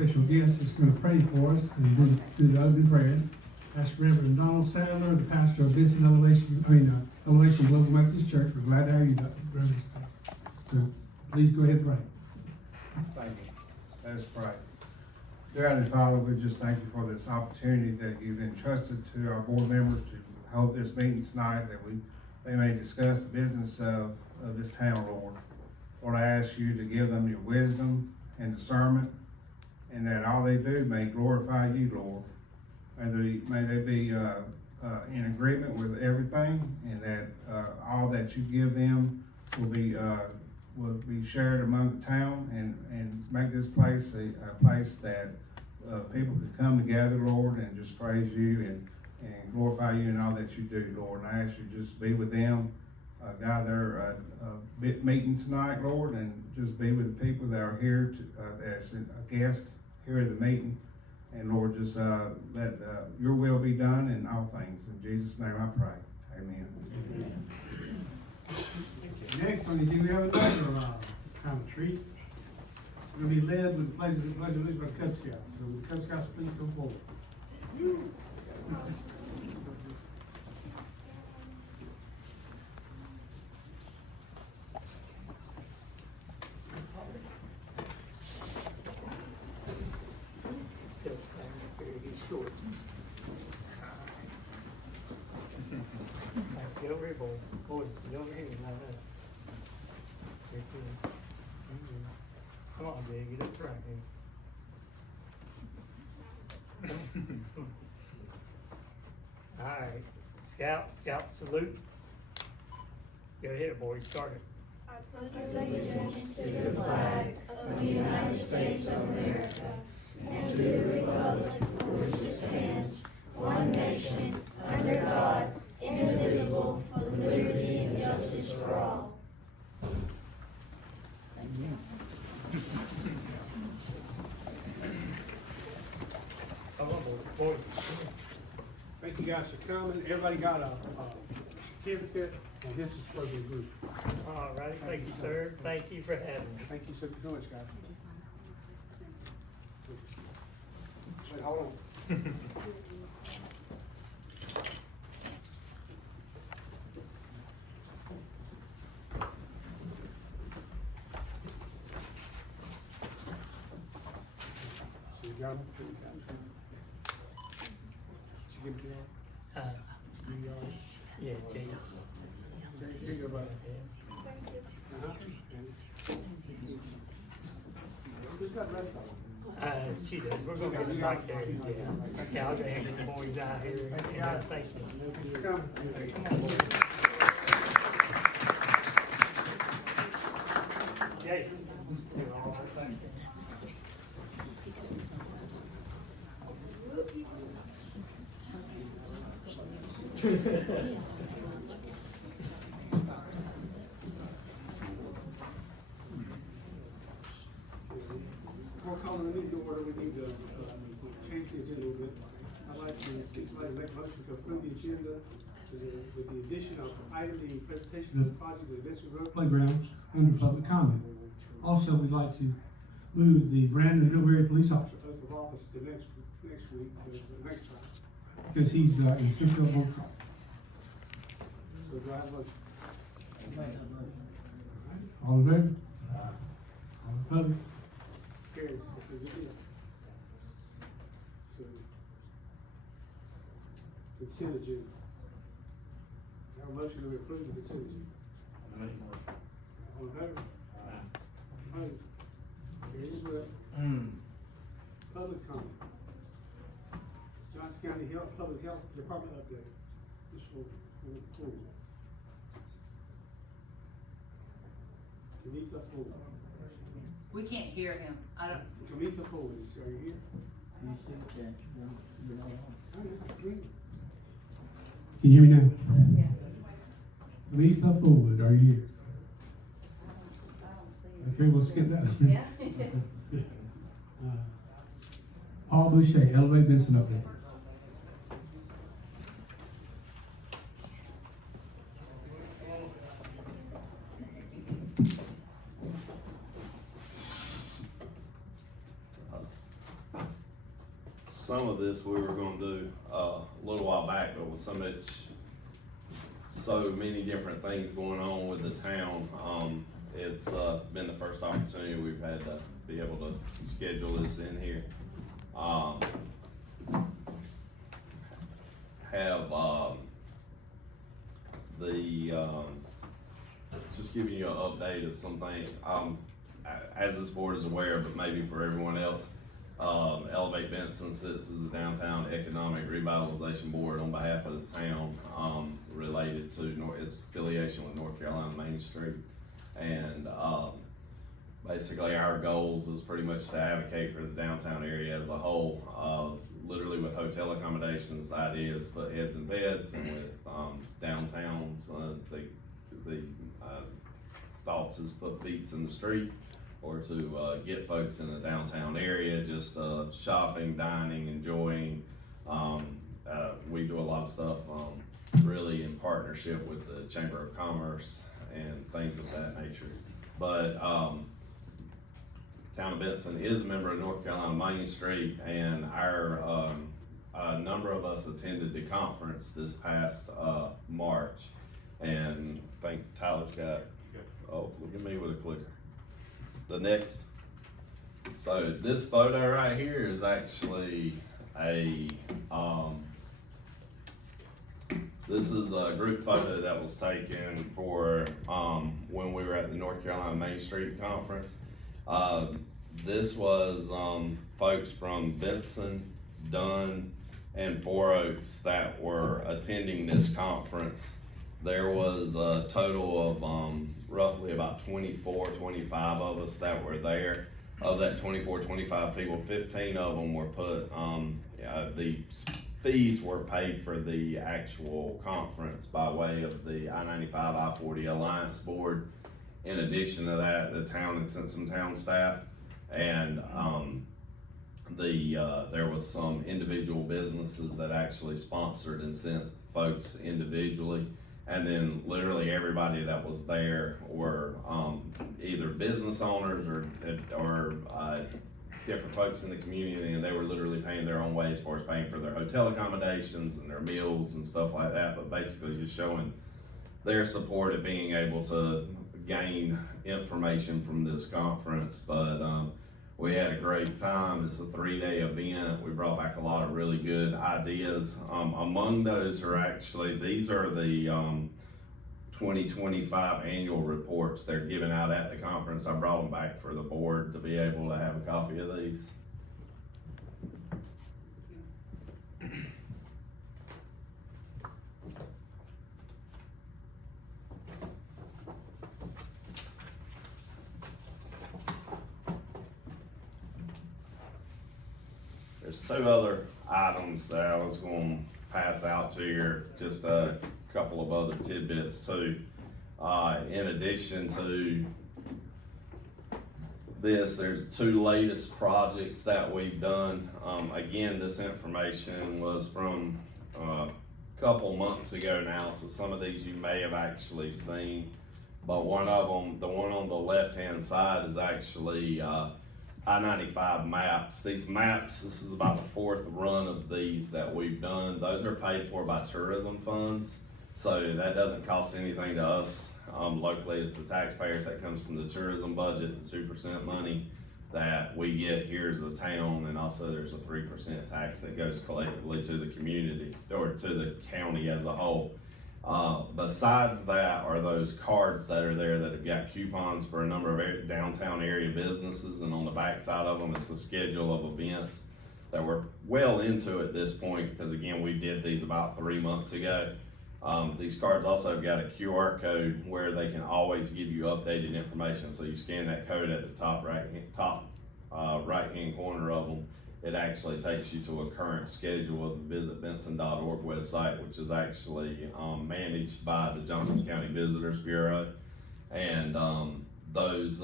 special guest that's going to pray for us and do the opening prayer. That's Reverend Donald Sadler, the pastor of Benson Elevation Global Methodist Church. We're glad to have you, Reverend. So please go ahead and pray. Thank you. Let us pray. Dear Heavenly Father, we just thank you for this opportunity that you've entrusted to our board members to hold this meeting tonight, that they may discuss the business of this town, Lord. Lord, I ask you to give them your wisdom and discernment, and that all they do may glorify you, Lord. May they be in agreement with everything, and that all that you give them will be shared among the town, and make this place a place that people can come together, Lord, and just praise you and glorify you in all that you do, Lord. And I ask you to just be with them, guide their meeting tonight, Lord, and just be with the people that are here as a guest here at the meeting. And Lord, just let your will be done in all things. In Jesus' name I pray. Amen. Next on the agenda, we have another kind of treat. We're going to be led with the pledge of allegiance by the Cub Scouts. So the Cub Scouts, please come forward. Get over here, boys. Get over here. Come on, Jay. Get up front here. All right. Scout salute. Go ahead, boys. Start it. I pledge allegiance to the flag of the United States of America and to the republic for which it stands, one nation, under God, indivisible, with liberty and justice for all. Come on, boys. Thank you guys for coming. Everybody got a certificate, and this is for the group. All right. Thank you, sir. Thank you for having me. Thank you so much, guys. Wait, hold on. Got them? Did you give them to y'all? Yeah, Chase. Here you go, buddy. Who's got the rest of them? She does. We're gonna get it back there. Yeah. Okay, I'll go ahead and get the boys out here. And, thank you. Come. Jay. You're all right back there. Before calling the meeting to order, we need to change the agenda a little bit. I'd like to get somebody to make a motion to approve the agenda with the addition of item the presentation of the project with Benson Road Playgrounds under public comment. Also, we'd like to move the Brandon Newberry police officer oath of office to next week, next time, because he's in Smithfield on call. So do I have a motion? All in favor? All opposed? Carries. So, consent agenda. Have a motion to approve the consent agenda. All in favor? Opposed? Carries with public comment. Johnson County Public Health Department update. This will cool. Kenitha Ford. We can't hear him. I don't. Kenitha Ford, are you here? Can you hear me now? Yeah. Lisa Ford, are you here? Okay, we'll skip that. Yeah. Paul Boucher, Elevate Benson update. some of this we were gonna do, a little while back, but with so many different things going on with the town, it's, been the first opportunity we've had to be able to schedule this in here. Have, just giving you an update of some things, as this board is aware, but maybe for everyone else, Elevate Benson sits as the Downtown Economic Revitalization Board on behalf of the town, related to its affiliation with North Carolina Main Street. And, basically our goals is pretty much to advocate for the downtown area as a whole, literally with hotel accommodations. The idea is to put heads in beds, and with, downtowns, the thoughts is put feet in the street, or to get folks in the downtown area, just shopping, dining, enjoying. We do a lot of stuff really in partnership with the Chamber of Commerce and things of that nature. But Town of Benson is a member of North Carolina Main Street, and our a number of us attended the conference this past March, and I think Tyler's got, oh, look at me with a clicker. The next. So this photo right here is actually this is a group photo that was taken for when we were at the North Carolina Main Street Conference. This was folks from Benson, Dunn, and Four Oaks that were attending this conference. There was a total of roughly about 24, 25 of us that were there. Of that 24, 25 people, 15 of them were put, the fees were paid for the actual conference by way of the I-95, I-40 Alliance Board. In addition to that, the town had sent some town staff, and there was some individual businesses that actually sponsored and sent folks individually. And then literally everybody that was there were either business owners or different folks in the community, and they were literally paying their own way as far as paying for their hotel accommodations and their meals and stuff like that, but basically just showing their support of being able to gain information from this conference. But we had a great time. It's a 3-day event. We brought back a lot of really good ideas. Among those are actually, these are the 2025 annual reports they're giving out at the conference. I brought them back for the board to be able to have a copy of these. There's 2 other items that I was going to pass out to you, just a couple of other tidbits too. In addition to this, there's 2 latest projects that we've done. Again, this information was from a couple months ago now, so some of these you may have actually seen. But one of them, the one on the left-hand side, is actually I-95 maps. These maps, this is about the 4th run of these that we've done. Those are paid for by tourism funds, so that doesn't cost anything to us locally as the taxpayers. That comes from the tourism budget, the 2% money that we get here as a town, and also there's a 3% tax that goes collectively to the community or to the county as a whole. Besides that are those cards that are there that have got coupons for a number of downtown area businesses, and on the back side of them it's a schedule of events that we're well into at this point, because again, we did these about 3 months ago. These cards also have got a QR code where they can always give you updated information. So you scan that code at the top right hand corner of them. It actually takes you to a current schedule of the visitbenson.org website, which is actually managed by the Johnson County Visitors Bureau. And those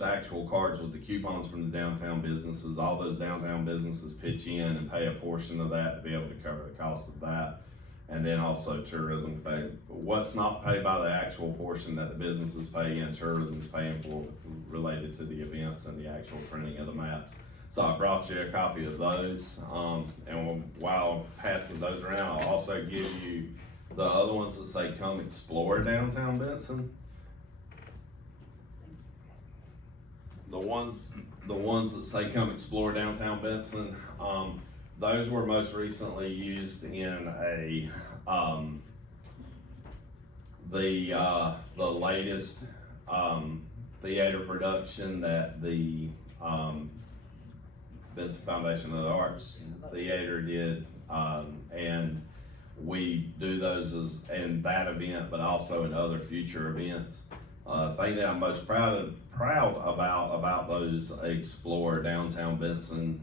actual cards with the coupons from the downtown businesses, all those downtown businesses pitch in and pay a portion of that to be able to cover the cost of that. And then also tourism pay. What's not paid by the actual portion that the businesses pay in, tourism's paying for related to the events and the actual printing of the maps. So I brought you a copy of those, and while passing those around, I'll also give you the other ones that say come explore downtown Benson. The ones that say come explore downtown Benson, those were most recently used in the latest theater production that the Benson Foundation of the Arts Theater did, and we do those in that event, but also in other future events. Thing that I'm most proud about those Explore Downtown Benson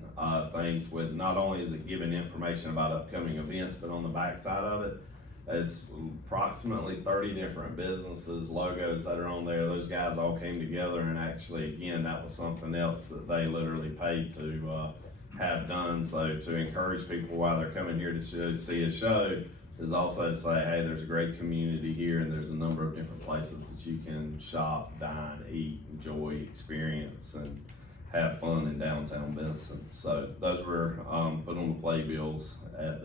things, with not only is it giving information about upcoming events, but on the backside of it, it's approximately 30 different businesses, logos that are on there. Those guys all came together, and actually, again, that was something else that they literally paid to have done. So to encourage people while they're coming here to see a show is also to say, hey, there's a great community here, and there's a number of different places that you can shop, dine, eat, enjoy, experience, and have fun in downtown Benson. So those were put on the playbills at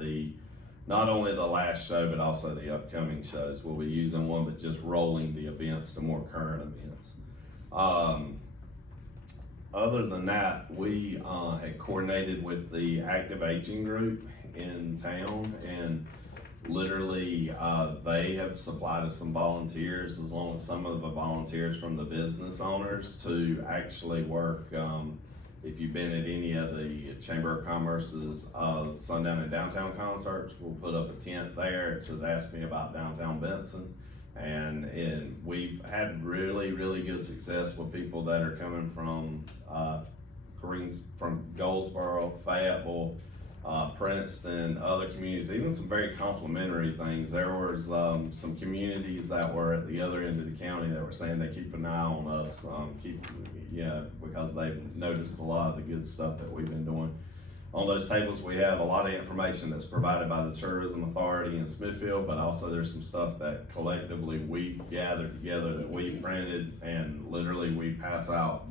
not only the last show, but also the upcoming shows. We'll be using one, but just rolling the events to more current events. Other than that, we had coordinated with the active aging group in town, and literally they have supplied us some volunteers, as long as some of the volunteers from the business owners, to actually work. If you've been at any of the Chamber of Commerce's Sundown and Downtown concerts, we'll put up a tent there. It says, ask me about downtown Benson. And we've had really, really good success with people that are coming from from Goldsboro, Fayetteville, Princeton, other communities, even some very complimentary things. There was some communities that were at the other end of the county that were saying they keep an eye on us, because they've noticed a lot of the good stuff that we've been doing. On those tables, we have a lot of information that's provided by the Tourism Authority in Smithfield, but also there's some stuff that collectively we've gathered together that we printed, and literally we pass out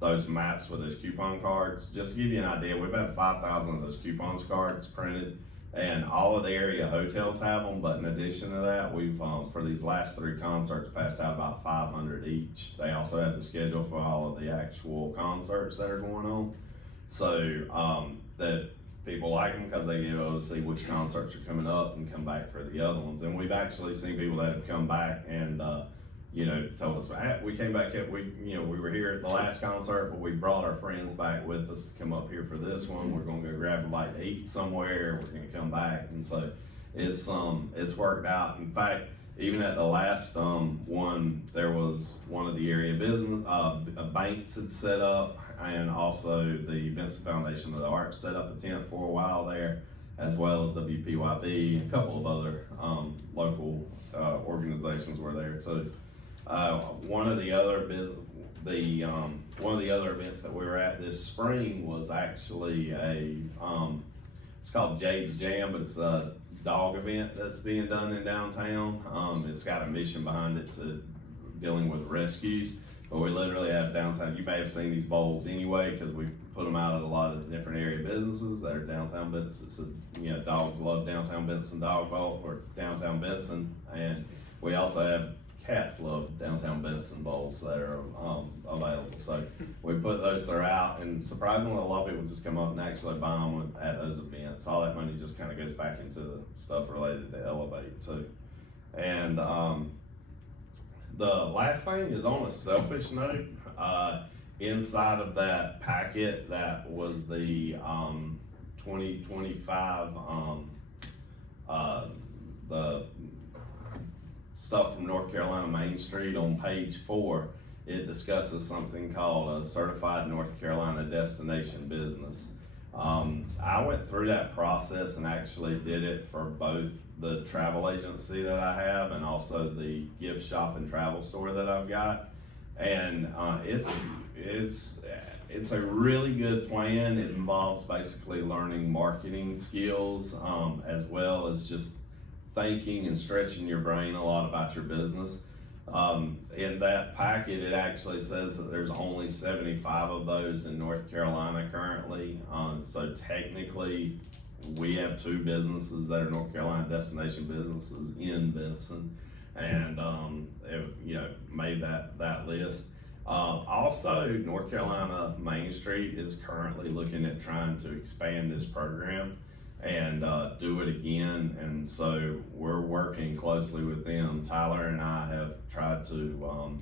those maps with those coupon cards. Just to give you an idea, we've had 5,000 of those coupons cards printed, and all of the area hotels have them, but in addition to that, we've, for these last 3 concerts, passed out about 500 each. They also have the schedule for all of the actual concerts that are going on. So that people like them because they get able to see which concerts are coming up and come back for the other ones. And we've actually seen people that have come back and told us, hey, we came back, we were here at the last concert, but we brought our friends back with us to come up here for this one. We're gonna go grab a bite to eat somewhere. We're gonna come back, and so it's worked out. In fact, even at the last one, there was one of the area business banks had set up, and also the Benson Foundation of the Arts set up a tent for a while there, as well as WPYB. A couple of other local organizations were there too. One of the other events that we were at this spring was actually it's called Jade's Jam, but it's a dog event that's being done in downtown. It's got a mission behind it to dealing with rescues, but we literally have downtown. You may have seen these bowls anyway, because we put them out at a lot of different area businesses that are downtown Benson. It says, dogs love downtown Benson dog bowl, or downtown Benson, and we also have cats love downtown Benson bowls that are available. So we put those throughout, and surprisingly, a lot of people just come up and actually buy them at those events. All that money just kind of goes back into the stuff related to Elevate too. And the last thing is, on a selfish note, inside of that packet that was the 2025 the stuff from North Carolina Main Street, on page 4, it discusses something called a Certified North Carolina Destination Business. I went through that process and actually did it for both the travel agency that I have and also the gift shop and travel store that I've got. And it's a really good plan. It involves basically learning marketing skills, as well as just thinking and stretching your brain a lot about your business. In that packet, it actually says that there's only 75 of those in North Carolina currently. So technically, we have 2 businesses that are North Carolina destination businesses in Benson, and made that list. Also, North Carolina Main Street is currently looking at trying to expand this program and do it again, and so we're working closely with them. Tyler and I have tried to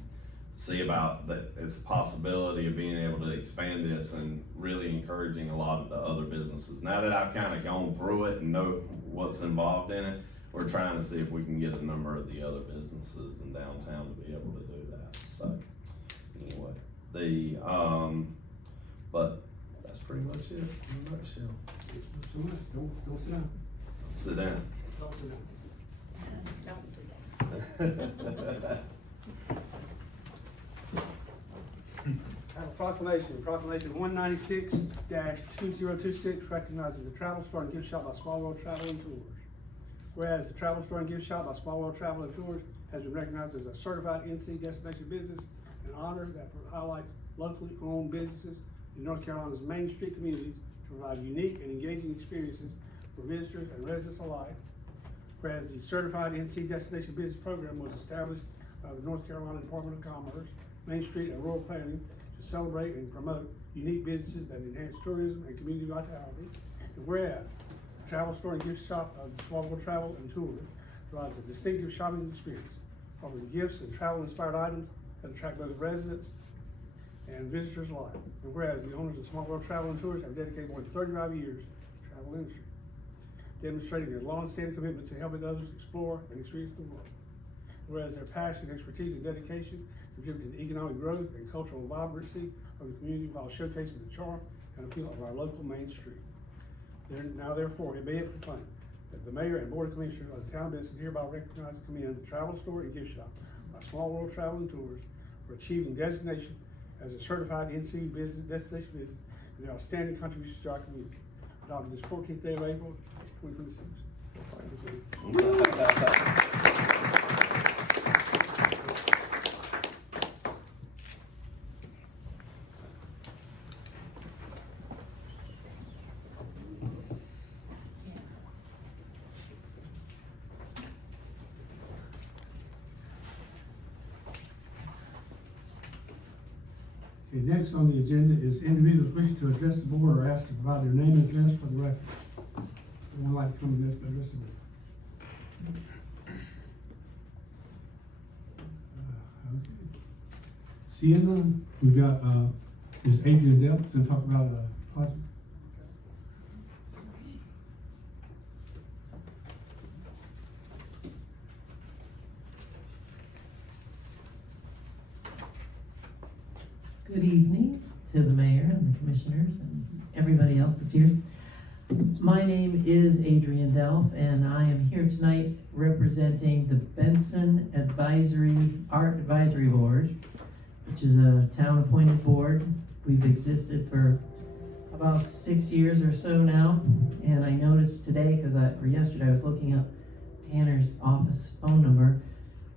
see about that. It's a possibility of being able to expand this and really encouraging a lot of the other businesses. Now that I've kind of gone through it and know what's involved in it, we're trying to see if we can get a number of the other businesses in downtown to be able to do that. So anyway, but that's pretty much it in a nutshell. So much. Don't sit down. Sit down. Don't sit down. I have a proclamation 196-2026, recognizing the Travel Store and Gift Shop by Small World Travel and Tours. Whereas the Travel Store and Gift Shop by Small World Travel and Tours has been recognized as a certified NC destination business, an honor that highlights locally owned businesses in North Carolina's Main Street communities to provide unique and engaging experiences for visitors and residents alike. Whereas the certified NC destination business program was established by the North Carolina Department of Commerce, Main Street and Rural Planning to celebrate and promote unique businesses that enhance tourism and community vitality. And whereas the Travel Store and Gift Shop of Small World Travel and Tours provides a distinctive shopping experience, offering gifts and travel-inspired items that attract both residents and visitors alike. And whereas the owners of Small World Travel and Tours have dedicated more than 35 years to the travel industry, demonstrating their long-standing commitment to helping others explore and experience the world. Whereas their passion, expertise, and dedication contribute to the economic growth and cultural vibrancy of the community while showcasing the charm and appeal of our local Main Street. Now therefore, it be it proclaimed that the Mayor and Board of Commissioners of the Town of Benson hereby recognize and commend the Travel Store and Gift Shop by Small World Travel and Tours for achieving designation as a certified NC business destination business and their outstanding contributions to our community. Adopted this 14th day of April, 2026. Okay, next on the agenda is individuals wishing to address the board are asked to provide their name and address for the record. Anyone like to come and address the board? Okay. Seeing none, we've got, Ms. Adrian Delp going to talk about a project. Good evening to the mayor and the commissioners and everybody else that's here. My name is Adrian Delp, and I am here tonight representing the Benson Art Advisory Board, which is a town-appointed board. We've existed for about 6 years or so now, and I noticed today, or yesterday, I was looking up Tanner's office phone number,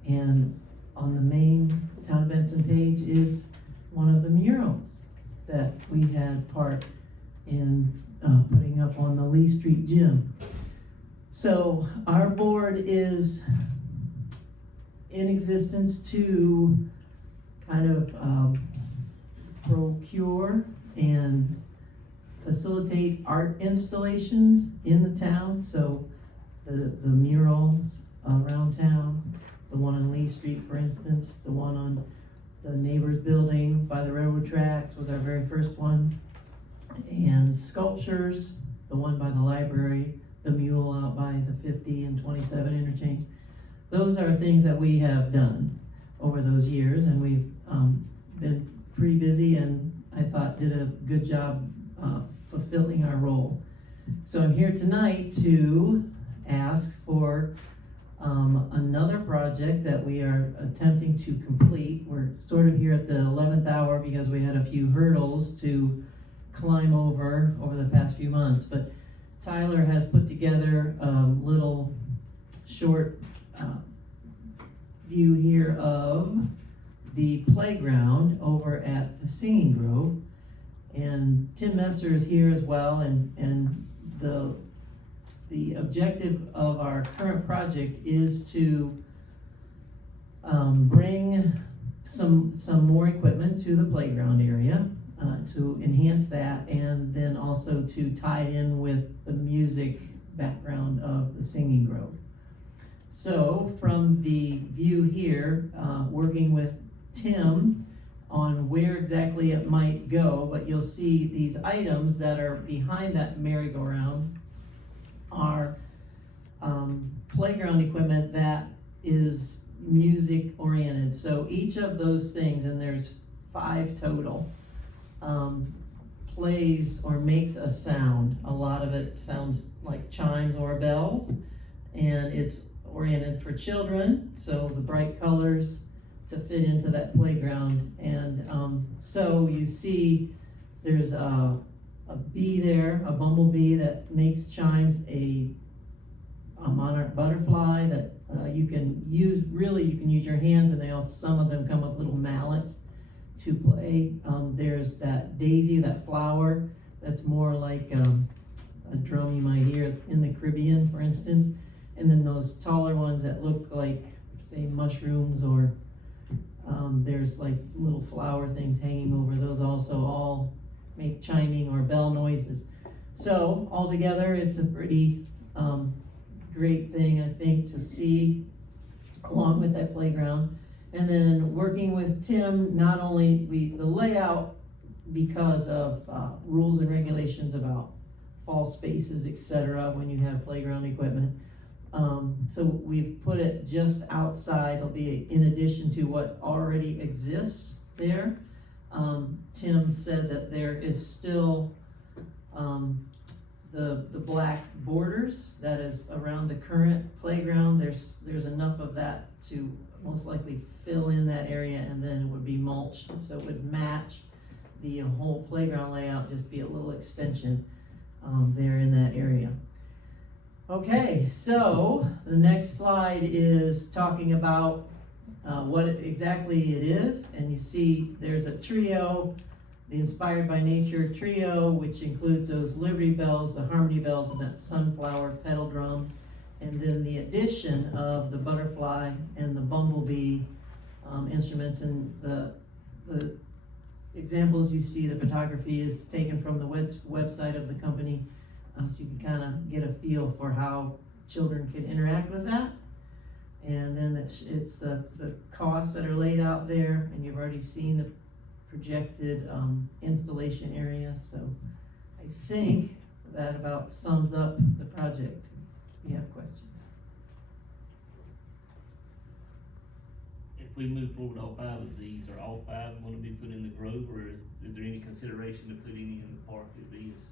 and on the main Town of Benson page is one of the murals that we had part in putting up on the Lee Street Gym. So our board is in existence to kind of procure and facilitate art installations in the town. So the murals around town, the one on Lee Street, for instance, the one on the neighbor's building by the railroad tracks was our very first one. And sculptures, the one by the library, the mule out by the 50 and 27 interchange. Those are things that we have done over those years, and we've been pretty busy, and I thought did a good job fulfilling our role. So I'm here tonight to ask for another project that we are attempting to complete. We're sort of here at the 11th hour because we had a few hurdles to climb over the past few months, but Tyler has put together a little short view here of the playground over at the Singing Grove. And Tim Messer is here as well, and the objective of our current project is to bring some more equipment to the playground area, to enhance that, and then also to tie it in with the music background of the Singing Grove. So from the view here, working with Tim on where exactly it might go, but you'll see these items that are behind that merry-go-round are playground equipment that is music oriented. So each of those things, and there's 5 total, plays or makes a sound. A lot of it sounds like chimes or bells, and it's oriented for children, so the bright colors to fit into that playground. And so you see there's a bee there, a bumblebee that makes chimes, a monarch butterfly that you can use your hands, and some of them come with little mallets to play. There's that daisy, that flower, that's more like a drum you might hear in the Caribbean, for instance. And then those taller ones that look like, say, mushrooms, or there's like little flower things hanging over. Those also all make chiming or bell noises. So altogether, it's a pretty great thing, I think, to see along with that playground. And then working with Tim, not only the layout, because of rules and regulations about fall spaces, etc., when you have playground equipment. So we've put it just outside. It'll be in addition to what already exists there. Tim said that there is still the black borders that is around the current playground. There's enough of that to most likely fill in that area, and then it would be mulched, so it would match the whole playground layout, just be a little extension there in that area. Okay, so the next slide is talking about what exactly it is, and you see there's a trio, the Inspired by Nature trio, which includes those Liberty Bells, the Harmony Bells, and that sunflower pedal drum, and then the addition of the butterfly and the bumblebee instruments. And the examples you see, the photography is taken from the website of the company, so you can kind of get a feel for how children can interact with that. And then it's the costs that are laid out there, and you've already seen the projected installation area. So I think that about sums up the project. If you have questions. If we move forward all 5 of these, are all 5 going to be put in the Grove, or is there any consideration to put any in the park at Vias?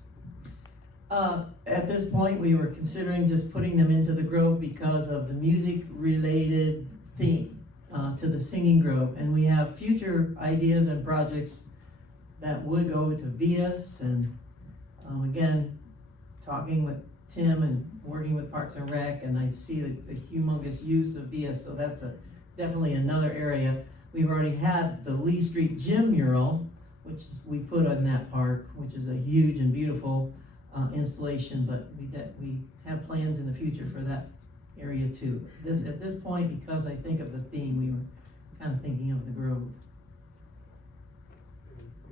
At this point, we were considering just putting them into the Grove because of the music-related theme to the Singing Grove, and we have future ideas and projects that would go to Vias. And again, talking with Tim and working with Parks and Rec, and I see the humongous use of Vias, so that's definitely another area. We've already had the Lee Street Gym mural, which we put on that park, which is a huge and beautiful installation, but we have plans in the future for that area too. At this point, because I think of the theme, we were kind of thinking of the Grove.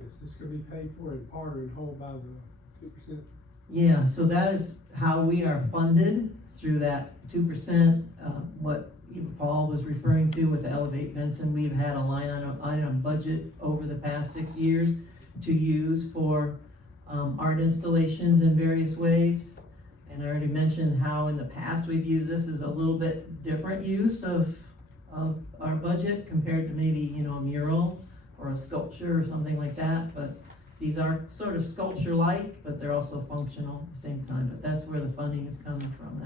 Is this gonna be paid for in part or in whole by the 2%? Yeah, so that is how we are funded, through that 2%. What Paul was referring to with the Elevate Benson, we've had a line item budget over the past 6 years to use for art installations in various ways. And I already mentioned how in the past we've used this as a little bit different use of our budget compared to maybe, a mural or a sculpture or something like that. But these are sort of sculpture-like, but they're also functional at the same time. But that's where the funding is coming from,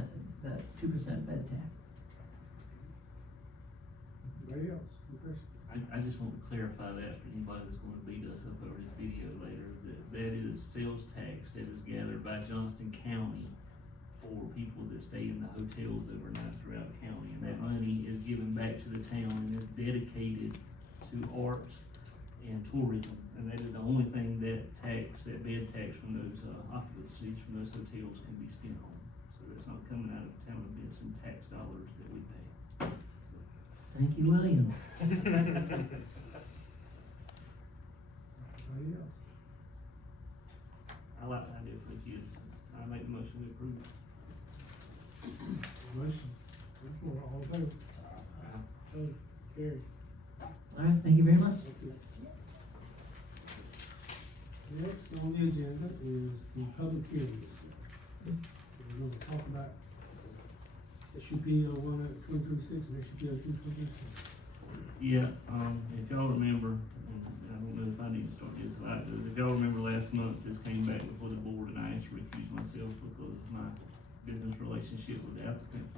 that 2% bed tax. Anybody else? Any questions? I just want to clarify that for anybody that's going to beat us up over this video later, that is sales tax that is gathered by Johnston County for people that stay in the hotels overnight throughout the county. And that money is given back to the town and is dedicated to arts and tourism. And that is the only thing that bed tax from those, occupancies from those hotels can be spent on. So it's not coming out of the town of Benson tax dollars that we pay. Thank you, William. Anybody else? I like the idea for the kids. I make the motion we approve. Motion, all in favor? Opposed? Carried. All right, thank you very much. Thank you. Next on the agenda is the public hearing. We're gonna talk about SUP 01-2026 and SUP 02-2026. Yeah, if y'all remember, and I don't know if I need to start this, but if y'all remember last month, this came back before the board and I asked to recuse myself because of my business relationship with the applicant.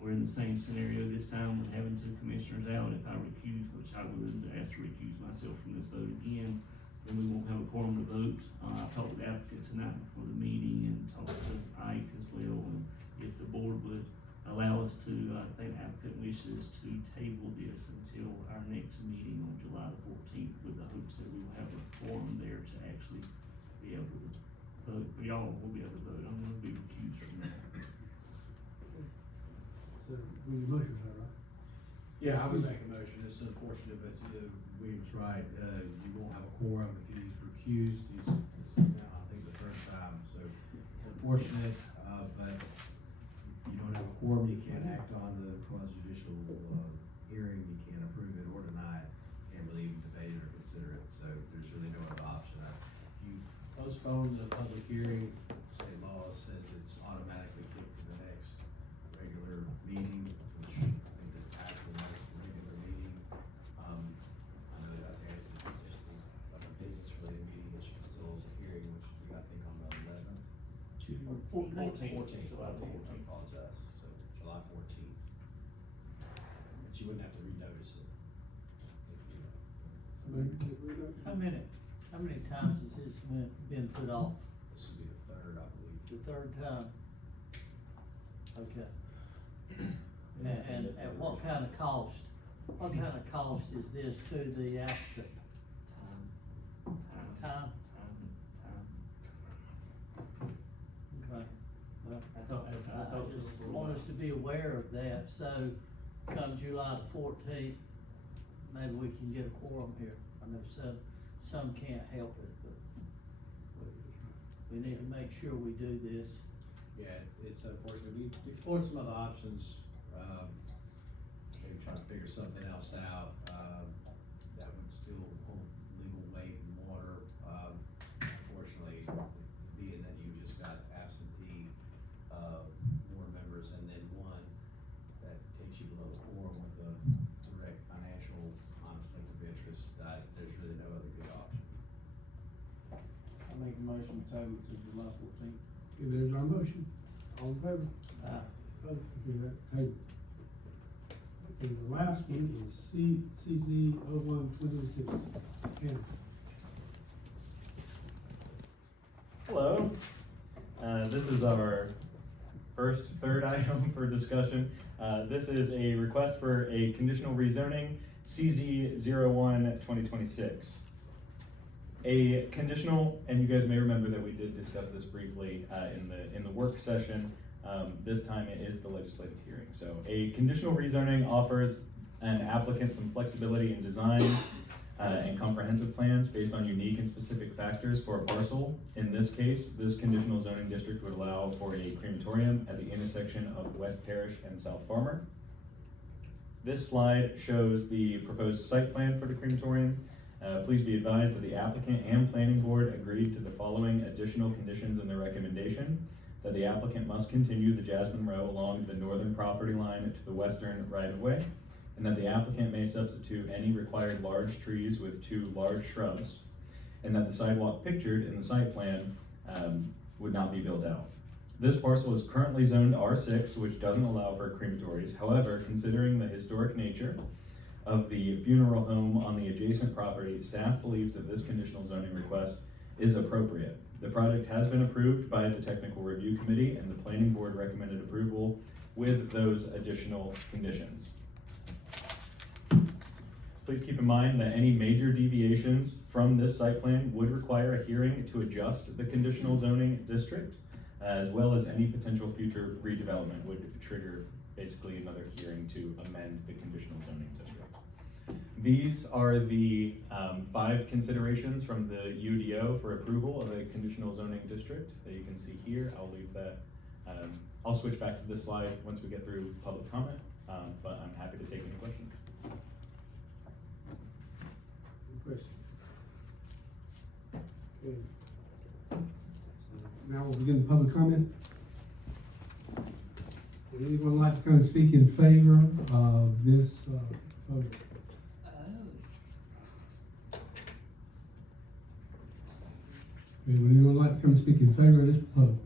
We're in the same scenario this time with having two commissioners out. If I recuse, which I would ask to recuse myself from this vote again, then we won't have a quorum to vote. I talked with the applicant tonight before the meeting and talked to Ike as well, and if the board would allow us to, I think the applicant wishes to table this until our next meeting on July the 14th with the hopes that we will have a quorum there to actually be able to vote. We all will be able to vote. I'm gonna be recused from that. So, we need a motion for that, right? Yeah, I would make a motion. It's unfortunate, but William's right. You won't have a quorum if he's recused. This is now, I think, the third time, so unfortunate, but you don't have a quorum, you can't act on the quasi-judicial, hearing, you can't approve it or deny it, can't really even debate it or consider it, so there's really no other option. If you postpone the public hearing, state law says it's automatically kicked to the next regular meeting, which I think the actual next regular meeting, I know that, I think it's like a business related meeting, that should still hold a hearing, which we got, I think, on the 11th. 14th, 14th, July I 14th. apologize, so July 14th. But you wouldn't have to renotice it. How many times has this been put off? This would be the third, I believe. The third time? Okay. And at what kind of cost is this to the applicant? Time? Okay. Well, I just want us to be aware of that, so come July the 14th, maybe we can get a quorum here. I know some can't help it, but we need to make sure we do this. Yeah, it's unfortunate. We explored some other options, maybe trying to figure something else out, that would still hold legal weight and water. Unfortunately, being that you just got absentee, board members and then one that takes you below the quorum with a direct financial conflict of interest, there's really no other good option. I make a motion to table to July 14th. Okay, there's our motion. All in favor? Opposed? Okay, that table. Okay, the last one is CZ 01-2026. Ken. Hello. This is our third item for discussion. This is a request for a conditional rezoning, CZ 01-2026. A conditional, and you guys may remember that we did discuss this briefly in the work session. This time it is the legislative hearing. So a conditional rezoning offers an applicant some flexibility in design and comprehensive plans based on unique and specific factors for a parcel. In this case, this conditional zoning district would allow for a crematorium at the intersection of West Parish and South Farmer. This slide shows the proposed site plan for the crematorium. Please be advised that the applicant and planning board agreed to the following additional conditions in the recommendation: that the applicant must continue the Jasmine Row along the northern property line to the western right-of-way, and that the applicant may substitute any required large trees with 2 large shrubs, and that the sidewalk pictured in the site plan would not be built out. This parcel is currently zoned R6, which doesn't allow for crematories. However, considering the historic nature of the funeral home on the adjacent property, staff believes that this conditional zoning request is appropriate. The project has been approved by the Technical Review Committee, and the Planning Board recommended approval with those additional conditions. Please keep in mind that any major deviations from this site plan would require a hearing to adjust the conditional zoning district, as well as any potential future redevelopment would trigger basically another hearing to amend the conditional zoning district. These are the 5 considerations from the UDO for approval of a conditional zoning district that you can see here. I'll leave that. I'll switch back to this slide once we get through public comment, but I'm happy to take any questions. Question. Okay. Now we'll begin the public comment. Would anyone like to come and speak in favor of this, proposal? Okay, would anyone like to come and speak in favor of this proposal?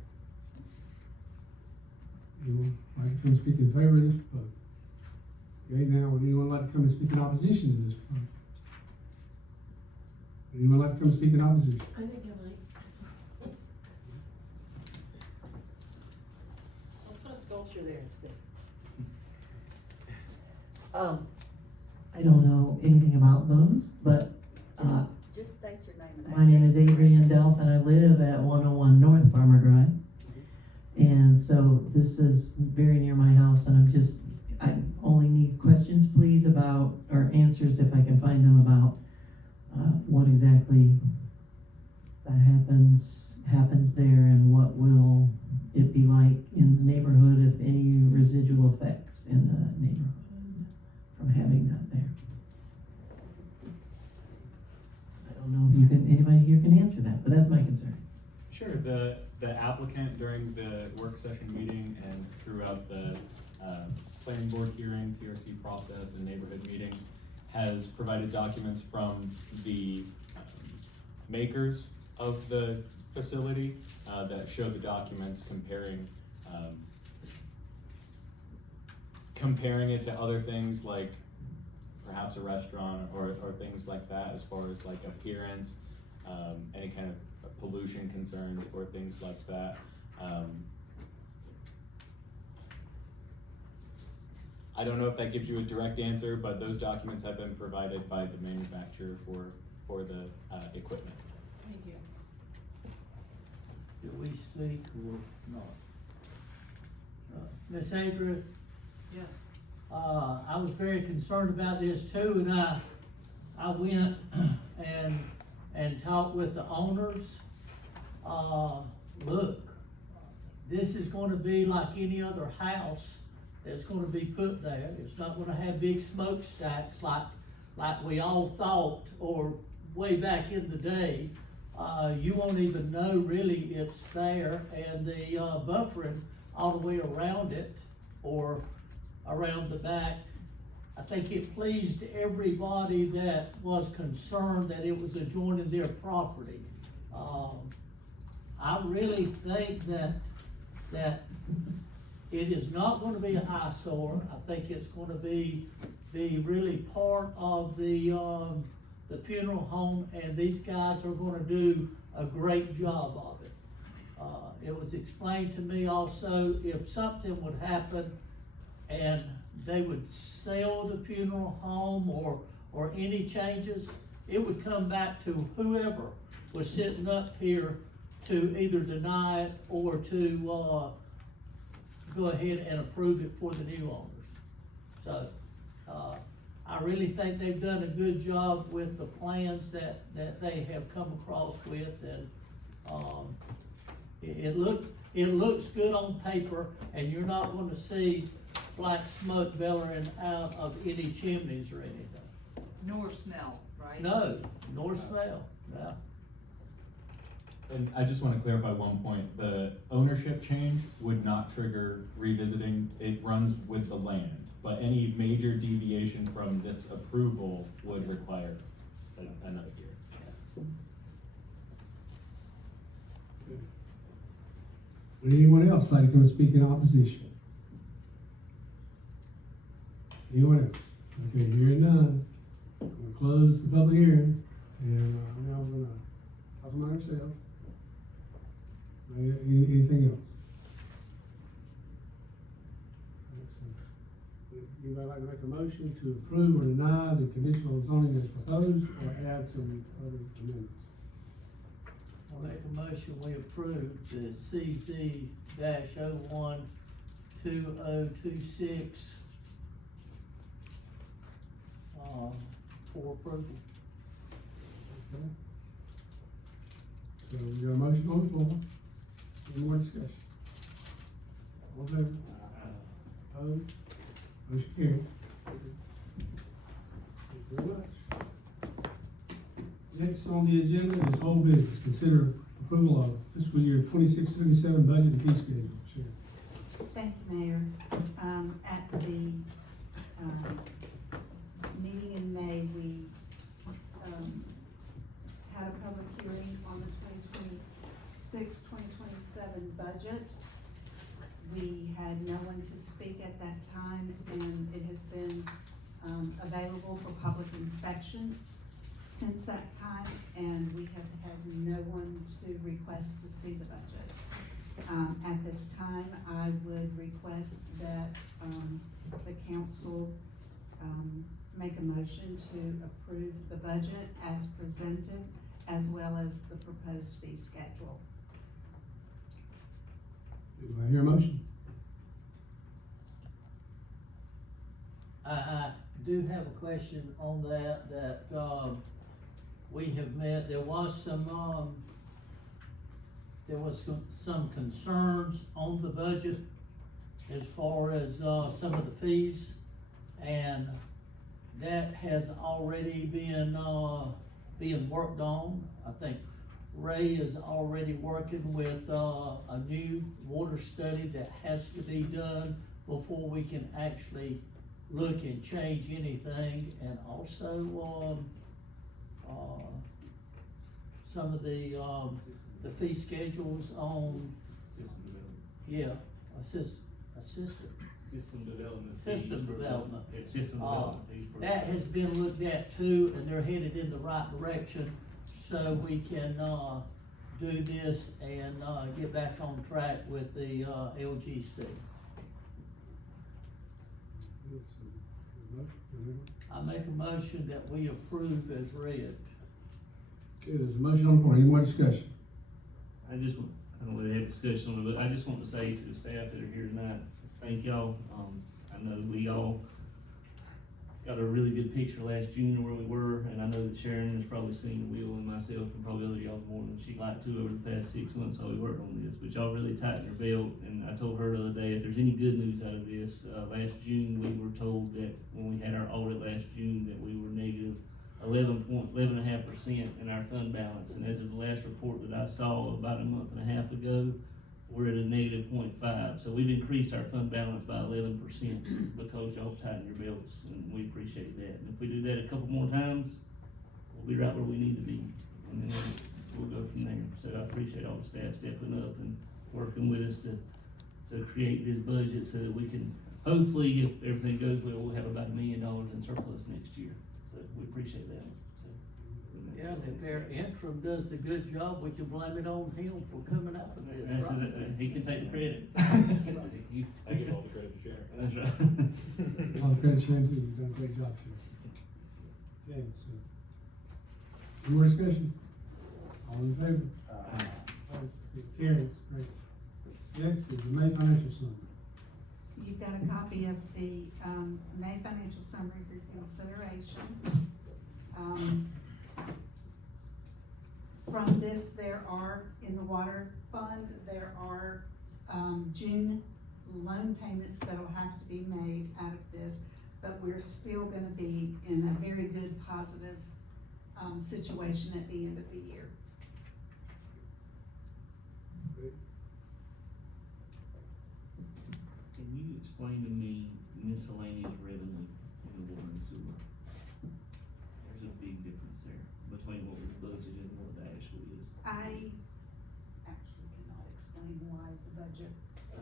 Anyone like to come and speak in favor of this proposal? Okay, now would anyone like to come and speak in opposition to this proposal? Anyone like to come speak in opposition? I think I might. I'll put a sculpture there instead. I don't know anything about those, but, Just state your name and my name is Adrienne Delph, and I live at 101 North Farmer Drive. And so this is very near my house, and I only need questions, please, about, or answers if I can find them about what exactly that happens there, and what will it be like in the neighborhood, if any residual effects in the neighborhood from having that there. I don't know if anybody here can answer that, but that's my concern. Sure. The applicant during the work session meeting and throughout the planning board hearing, TRC process, and neighborhood meetings has provided documents from the makers of the facility that show the documents comparing it to other things like perhaps a restaurant or things like that, as far as like appearance, any kind of pollution concerns or things like that. I don't know if that gives you a direct answer, but those documents have been provided by the manufacturer for the equipment. Thank you. Do we speak or not? Miss Adrian, Yes. I was very concerned about this too, and I went and talked with the owners. Look, this is gonna be like any other house that's gonna be put there. It's not gonna have big smokestacks like we all thought, or way back in the day. You won't even know really it's there, and the buffering all the way around it, or around the back. I think it pleased everybody that was concerned that it was adjoining their property. I really think that it is not gonna be an eyesore. I think it's gonna be really part of the funeral home, and these guys are gonna do a great job of it. It was explained to me also, if something would happen and they would sell the funeral home or any changes, it would come back to whoever was sitting up here to either deny it or to go ahead and approve it for the new owners. So, I really think they've done a good job with the plans that they have come across with, and it looks good on paper, and you're not gonna see black smoke bellowing out of any chimneys or anything. Nor smell, right? No, nor smell, no. And I just want to clarify one point. The ownership change would not trigger revisiting. It runs with the land, but any major deviation from this approval would require another year. Would anyone else like to come and speak in opposition? Anyone else? Okay, hearing none, I'm gonna close the public hearing, and now we're gonna talk among ourselves. Anything else? Anybody like to make a motion to approve or deny the conditional zoning as proposed, or add some other amendments? I make a motion, we approve the CZ dash 012026 for approval. Okay. So we got a motion on the floor. Any more discussion? All in favor? Opposed? Motion carried. Thank you very much. Next on the agenda is old business. Consider approval of fiscal year 26-77 budget and fee schedule. Sharon. Thank you, Mayor. At the, meeting in May, we, had a public hearing on the 2026-2027 budget. We had no one to speak at that time, and it has been, available for public inspection since that time, and we have had no one to request to see the budget. At this time, I would request that, the council, make a motion to approve the budget as presented, as well as the proposed fee schedule. Do I hear a motion? I do have a question on that, we have met, there was some concerns on the budget as far as, some of the fees, and that has already been, being worked on. I think Ray is already working with, a new water study that has to be done before we can actually look and change anything, and also, some of the fee schedules on, yeah, assistant. System development. System development. Yeah, system development. That has been looked at too, and they're headed in the right direction, so we can, do this and, get back on track with the, LGC. I make a motion that we approve as read. Okay, there's a motion on the floor. Any more discussion? I don't really have discussion on it, but I just want to say to the staff that are here tonight, thank y'all. I know we all got a really good picture last June of where we were, and I know that Sharon has probably seen Will and myself and probably other y'all more than she'd like to over the past 6 months while we worked on this, but y'all really tightened your belt, and I told her the other day, if there's any good news out of this, last June, we were told that when we had our audit last June, that we were negative 11.5% in our fund balance, and as of the last report that I saw about a month and a half ago, we're at a negative 0.5, so we've increased our fund balance by 11% because y'all tightened your belts, and we appreciate that. And if we do that a couple more times, we'll be right where we need to be, and then we'll go from there. So I appreciate all the staff stepping up and working with us to create this budget so that we can, hopefully, if everything goes well, we'll have about $1 million in surplus next year. So we appreciate that. Yeah, and if our interim does a good job, we can blame it on him for coming up with this, That's right? it. He can take the credit. I give all the credit to Sharon. That's right. All the credit, Sharon, too. You've done a great job, Sharon. Okay, so. Any more discussion? All in favor? Opposed? It carries. Great. Next is the May financial summary. You've got a copy of the, May financial summary for consideration. From this, there are, in the water fund, there are, June loan payments that'll have to be made out of this, but we're still gonna be in a very good, positive, situation at the end of the year. Can you explain to me miscellaneous revenue in the water and sewer? There's a big difference there between what was budgeted and what it actually is. I actually cannot explain why the budget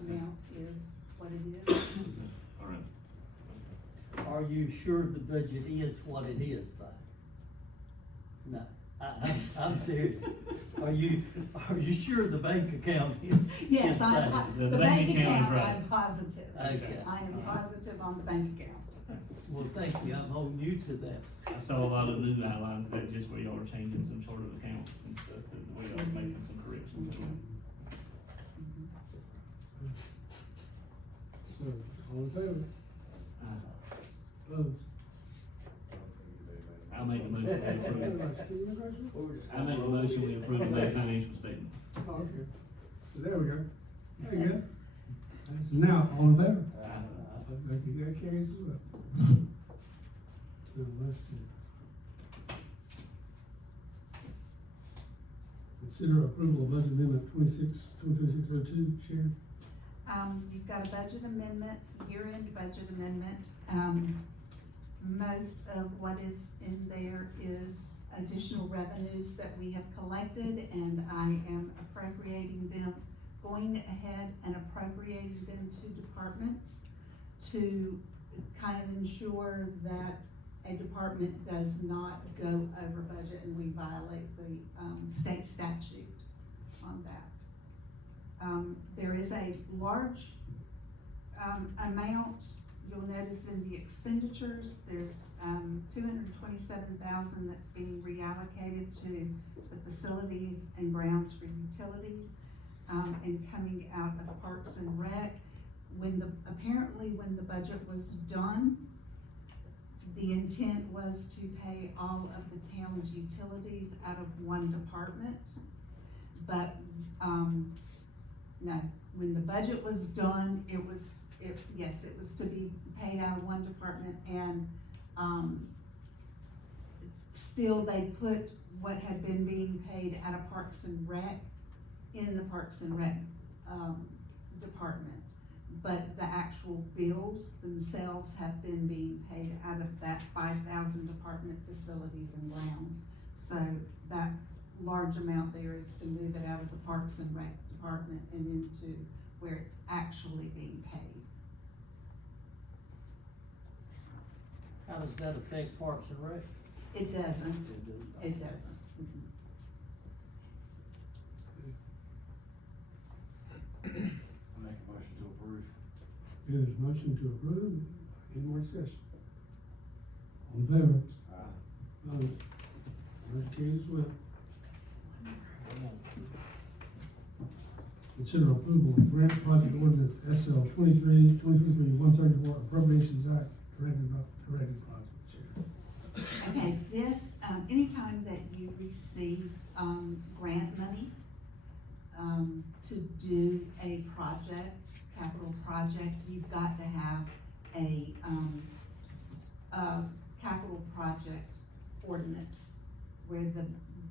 amount is what it is. All right. Are you sure the budget is what it is, though? No, I I'm serious. Are you sure the bank account is? Yes, is I'm, safe? the bank account, I'm right. positive. Okay. I am positive on the bank account. Well, thank you, I'm holding you to that. I saw a lot of new outlines that just where y'all were changing some sort of accounts and stuff, is the way y'all were making some corrections. So, all in favor? Opposed? I'll make a motion to approve. I make a motion to approve the May financial statement. Oh, okay. So there we go. There you go. So now, all in favor? Okay, that carries as well. So let's see. Consider approval of budget amendment 2026-02, Sharon. You've got a budget amendment, year-end budget amendment. Most of what is in there is additional revenues that we have collected, and I am appropriating them, going ahead and appropriating them to departments to kind of ensure that a department does not go over budget and we violate the state statute on that. There is a large amount, you'll notice in the expenditures, there's $227,000 that's being reallocated to the facilities and grounds for utilities, and coming out of Parks and Rec. Apparently when the budget was done, the intent was to pay all of the town's utilities out of one department. But, no, when the budget was done, yes, it was to be paid out of one department, and, still they put what had been being paid out of Parks and Rec in the Parks and Rec, department. But the actual bills themselves have been being paid out of that 5,000 department facilities and grounds. So that large amount there is to move it out of the Parks and Rec department and into where it's actually being paid. How does that affect Parks and Rec? It doesn't, it doesn't. I make a motion to approve. There's a motion to approve. Any more discussion? All in favor? Opposed? Motion carries as well. Consider approval of grant project ordinance SL 2023-134 Appropriations Act corrected project. Sharon. Okay, this, anytime that you receive, grant money, to do a project, capital project, you've got to have a capital project ordinance where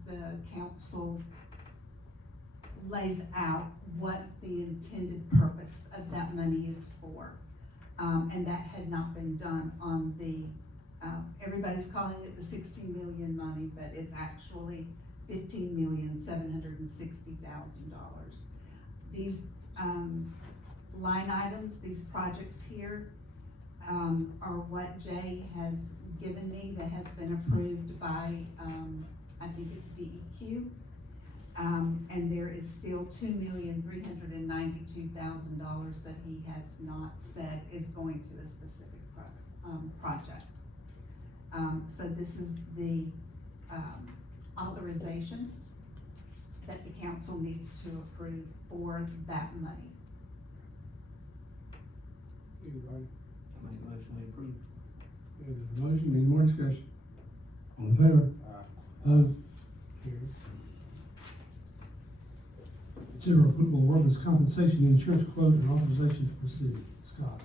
the council lays out what the intended purpose of that money is for. And that had not been done on the, everybody's calling it the 16 million money, but it's actually $15,760,000. These line items, these projects here, are what Jay has given me that has been approved by, I think it's DEQ. And there is still $2,392,000 that he has not said is going to a specific project. So this is the authorization that the council needs to approve for that money. Anybody? I make a motion we approve. There's a motion, any more discussion? All in favor? Opposed? Carries. Consider approval of workers' compensation insurance quote and authorization to proceed. Scott.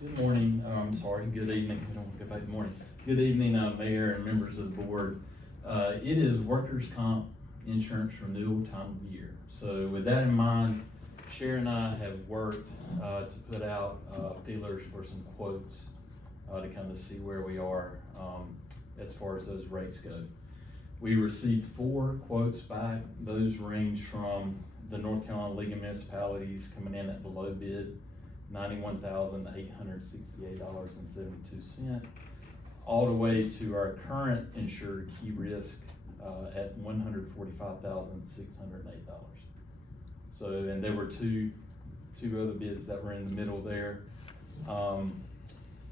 Good morning, good evening, I don't want to go back to morning. Good evening, Mayor and members of the board. It is workers' comp insurance renewal time of year. So with that in mind, Sharon and I have worked to put out feelers for some quotes to kind of see where we are as far as those rates go. We received 4 quotes back. Those range from the North Carolina League of Municipalities coming in at below bid, $91,868.72. all the way to our current insured Key Risk, at $145,608. So, and there were two other bids that were in the middle there.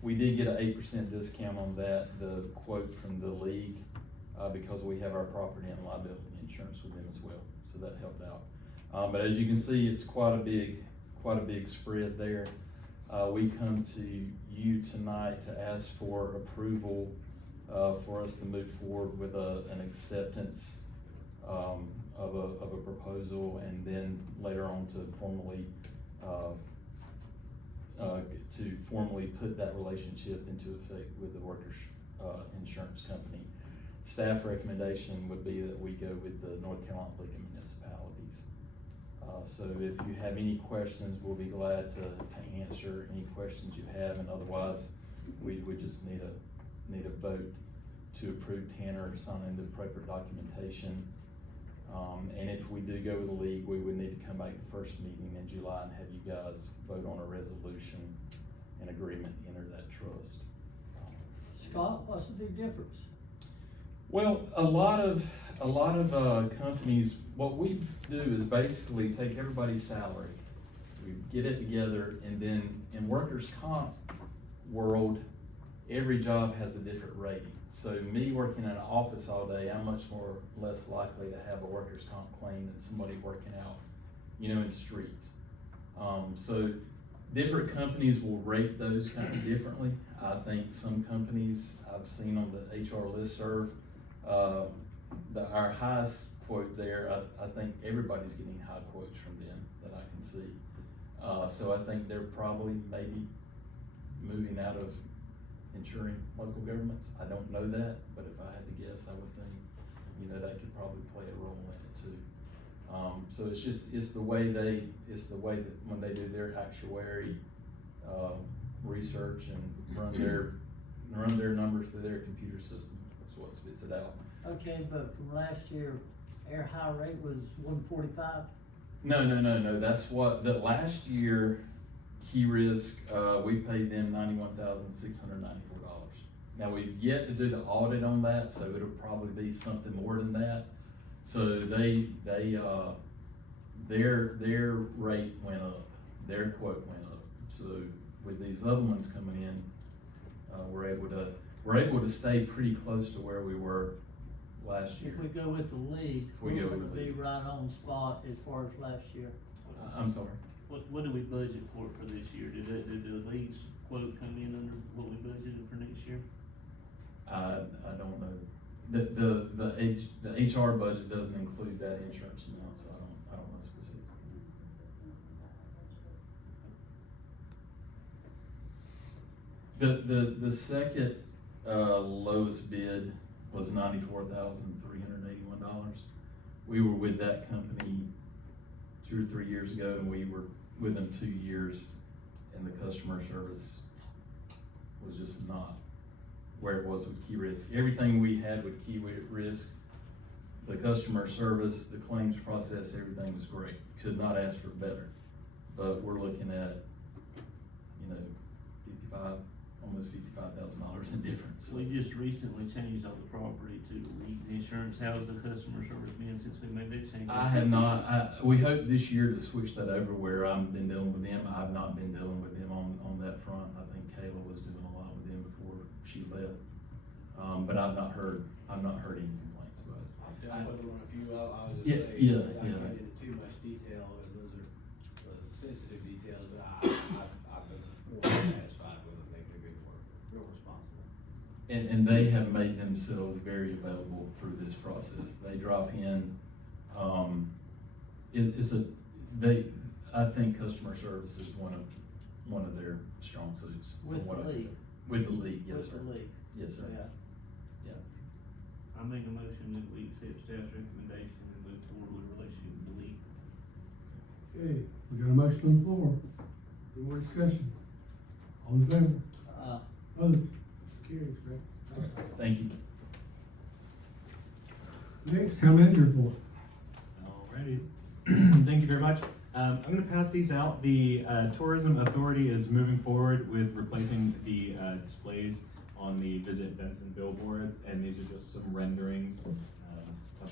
We did get an 8% discount on that, the quote from the league, because we have our property and liability insurance with them as well, so that helped out. But as you can see, it's quite a big spread there. We come to you tonight to ask for approval for us to move forward with an acceptance of a proposal, and then later on to formally put that relationship into effect with the workers' insurance company. Staff recommendation would be that we go with the North Carolina League of Municipalities. So if you have any questions, we'll be glad to answer any questions you have, and otherwise, we just need a vote to approve Tanner signing the appropriate documentation. And if we do go with the league, we would need to come back to the first meeting in July and have you guys vote on a resolution and agreement, enter that trust. Scott, what's the big difference? Well, a lot of companies, what we do is basically take everybody's salary, we get it together, and then in workers' comp world, every job has a different rating. So me working in an office all day, I'm much less likely to have a workers' comp claim than somebody working out, in the streets. So different companies will rate those kind of differently. I think some companies I've seen on the HR listserv, our highest quote there, I think everybody's getting high quotes from them that I can see. So I think they're probably maybe moving out of insuring local governments. I don't know that, but if I had to guess, I would think, that could probably play a role in it too. So it's the way that when they do their actuary research and run their numbers through their computer system, that's what spits it out. Okay, but from last year, our high rate was 145? No, that's what, the last year, Key Risk, we paid them $91,694. Now, we've yet to do the audit on that, so it'll probably be something more than that. So their rate went up, their quote went up. So with these other ones coming in, we're able to stay pretty close to where we were last year. If we go with the league, we're gonna be right on spot as far as last year. I'm sorry. What do we budget for this year? Did the league's quote come in under what we budgeted for next year? I don't know. The HR budget doesn't include that insurance amount, so I don't know specifically. The second lowest bid was $94,381. We were with that company 2 or 3 years ago, and we were with them 2 years, and the customer service was just not where it was with Key Risk. Everything we had with Key Risk, the customer service, the claims process, everything was great. Could not ask for better. But we're looking at, almost $55,000 in difference. We just recently changed all the property to the league's insurance. How has the customer service been since we made that change? I have not. We hope this year to switch that over where I've been dealing with them. I've not been dealing with them on that front. I think Kayla was doing a lot with them before she left. But I've not heard any complaints about it. I've dealt with them on a few, I was just Yeah, saying, yeah, I yeah. don't get into too much detail, as those are sensitive details, but I've been more than satisfied with them, they've been good work, real responsible. And they have made themselves very available through this process. They drop in, I think customer service is one of their strong suits. With the league? With the league, yes, sir. With the league? Yes, sir. Yeah. I make a motion that we accept staff's recommendation and move forward with relationship with the league. Okay, we got a motion on the floor. Any more discussion? All in favor? Opposed? Carries, right? Thank you. Next, town manager report. Alrighty, thank you very much. I'm gonna pass these out. The Tourism Authority is moving forward with replacing the displays on the Visit Benson billboards, and these are just some renderings of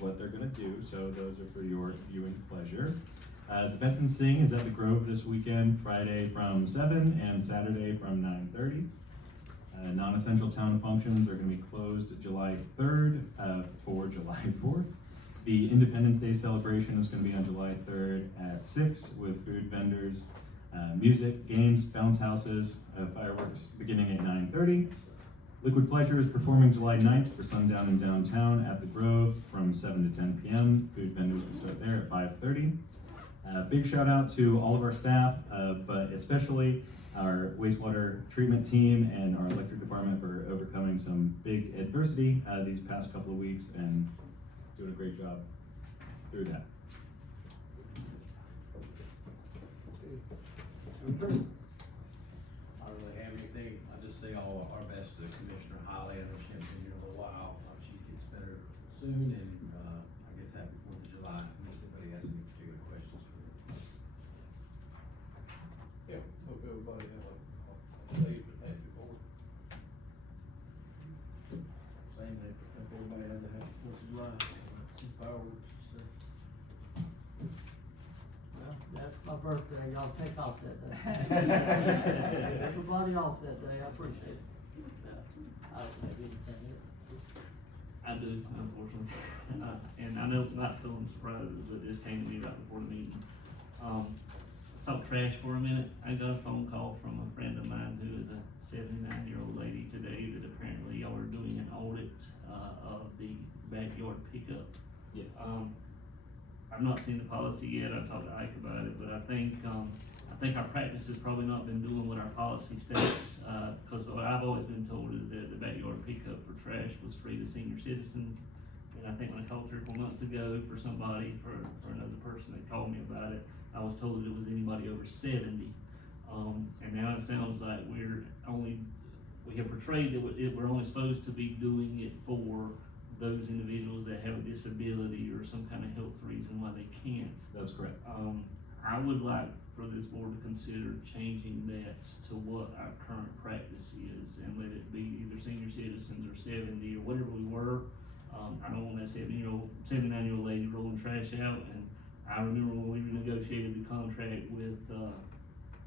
what they're gonna do, so those are for your viewing pleasure. The Benson Sing is at the Grove this weekend, Friday from 7 and Saturday from 9:30. Non-essential town functions are gonna be closed July 3rd for July 4th. The Independence Day celebration is gonna be on July 3rd at 6 with food vendors, music, games, bounce houses, fireworks beginning at 9:30. Liquid Pleasure is performing July 9th for Sundown in Downtown at the Grove from 7 to 10 p.m. Food vendors will start there at 5:30. Big shout out to all of our staff, but especially our wastewater treatment team and our electric department for overcoming some big adversity these past couple of weeks and doing a great job through that. I don't really have anything. I just say all our best to Commissioner Holly. I know she hasn't been here in a little while. She gets better soon, and I guess happy 4th of July. Unless anybody has any particular questions for me. Yeah, hope everybody have a safe and happy 4th. Same, hope everybody has a happy 4th of July, some fireworks and stuff. Well, that's my birthday, y'all take off that day. Everybody off that day, I appreciate it. I don't have anything else. I do, unfortunately. And I know it's not throwing surprises, but this came to me right before the meeting. Let's talk trash for a minute. I got a phone call from a friend of mine who is a 79-year-old lady today that apparently y'all are doing an audit, of the backyard pickup. Yes. I've not seen the policy yet. I talked to Ike about it, but I think our practice has probably not been doing what our policy states, because what I've always been told is that the backyard pickup for trash was free to senior citizens. And I think when I called 3 or 4 months ago for somebody, for another person that called me about it, I was told that it was anybody over 70. And now it sounds like we have portrayed that we're only supposed to be doing it for those individuals that have a disability or some kind of health reason why they can't. That's correct. I would like for this board to consider changing that to what our current practice is and let it be either senior citizens or 70 or whatever we were. I don't want that 79-year-old lady rolling trash out. And I remember when we renegotiated the contract with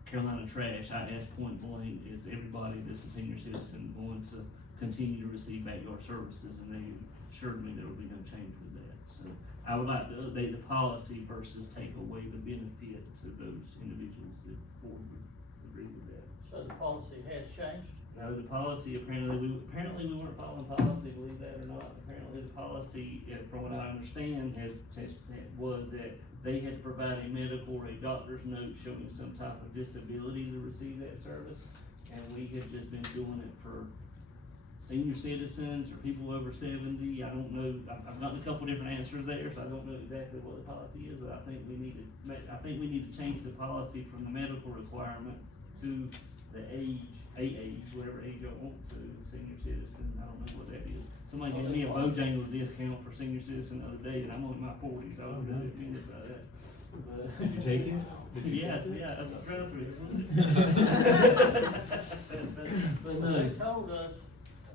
Carolina Trash, I asked point blank, is everybody that's a senior citizen going to continue to receive backyard services? And they assured me there will be no change with that. So I would like to update the policy versus take away the benefit to those individuals if the board would agree with that. So the policy has changed? No, the policy, apparently we weren't following policy, believe that or not. Apparently the policy, from what I understand, was that they had to provide a medical or a doctor's note showing some type of disability to receive that service. And we have just been doing it for senior citizens or people over 70. I don't know, I've gotten a couple different answers there, so I don't know exactly what the policy is, but I think we need to change the policy from the medical requirement to the age, whatever age y'all want to, senior citizen. I don't know what that is. Somebody gave me a Bojangles discount for senior citizen the other day, and I'm only in my 40s, so I was really offended by that. Did you take it? Yeah, I was driving through it. But they told us,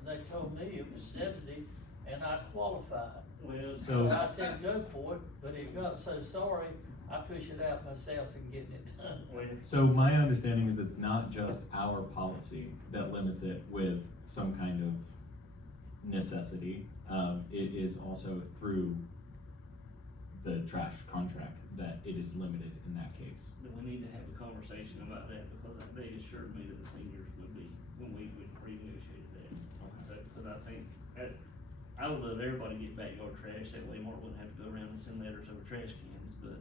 they told me it was 70 and I qualified. Well, So I said, go for it, but it got so sorry, I pushed it out myself and getting it done. So my understanding is it's not just our policy that limits it with some kind of necessity. It is also through the trash contract that it is limited in that case. Then we need to have a conversation about that because they assured me that the seniors would be, when we would renegotiate that. So, because I think, I would love everybody to get backyard trash, that way Mark wouldn't have to go around and send letters over trash cans, but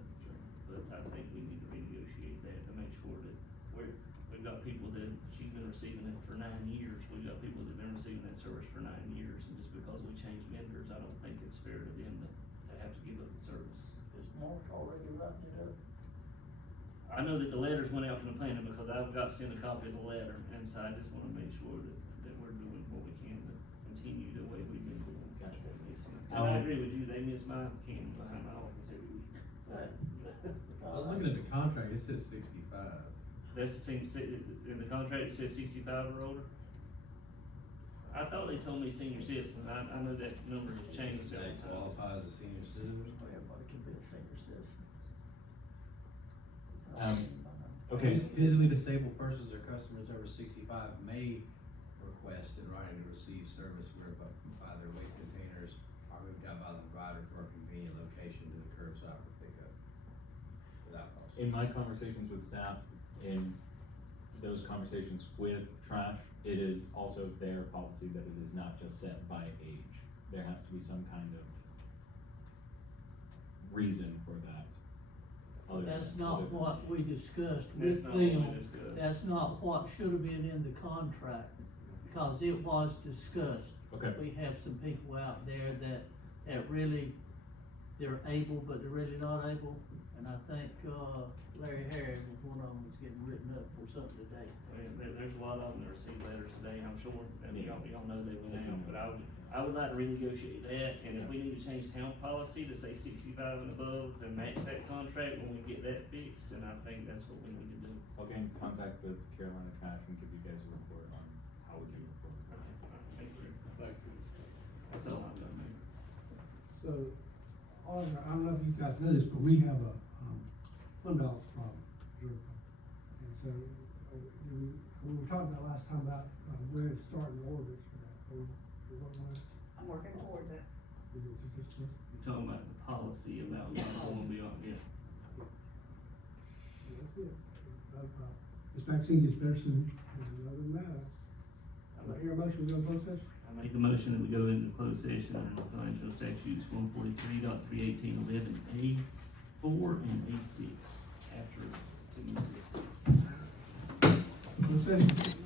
I think we need to renegotiate that to make sure that we've got people that, she's been receiving it for 9 years, we've got people that have been receiving that service for 9 years, and just because we change vendors, I don't think it's fair to them to have to give up the service. Is Mark already writing it up? I know that the letters went out from the planning because I've got sent a copy of the letter, and so I just wanna make sure that we're doing what we can to continue the way we've been doing. Gotcha. And I agree with you, they miss my can behind my office every week. I was looking at the contract, it says 65. That's the same, in the contract, it says 65 or older. I thought they told me senior citizen, I know that number's changed They several times. qualify as a senior citizen. Everybody can be a senior citizen. Okay. Physically disabled persons or customers over 65 may request in writing to receive service whereby their waste containers are moved out by the provider for a convenient location to the curbside for pickup without cost. In my conversations with staff, in those conversations with trash, it is also their policy that it is not just set by age. There has to be some kind of reason for that. That's not what we discussed That's with not what we them. discussed. That's not what should have been in the contract, because it was discussed. Okay. We have some people out there that really, they're able, but they're really not able. And I think, Larry Harris was one of them that's getting written up for something today. There's a lot of them that received letters today, I'm sure, and y'all know they went out, but I would like to renegotiate that, and if we need to change town policy to say 65 and above and match that contract when we get that fixed, then I think that's what we need to do. I'll get in contact with Carolina Trash and give you guys a report on how we can move forward. Thank you. Thank you. That's all I've done, Mayor. So, Auditor, I don't know if you guys know this, but we have a, fund balance problem. And so, we were talking about last time about, where to start an ordinance for that. Are we working on it? I'm working towards it. Is it just this? We're talking about the policy about not going beyond, yeah. That's it. This vaccine gets better soon, and other than that, I hear a motion, we go to closed session? I make a motion that we go into closed session and financial statutes 143.31811A4 and A6 after 2 minutes. Closed session.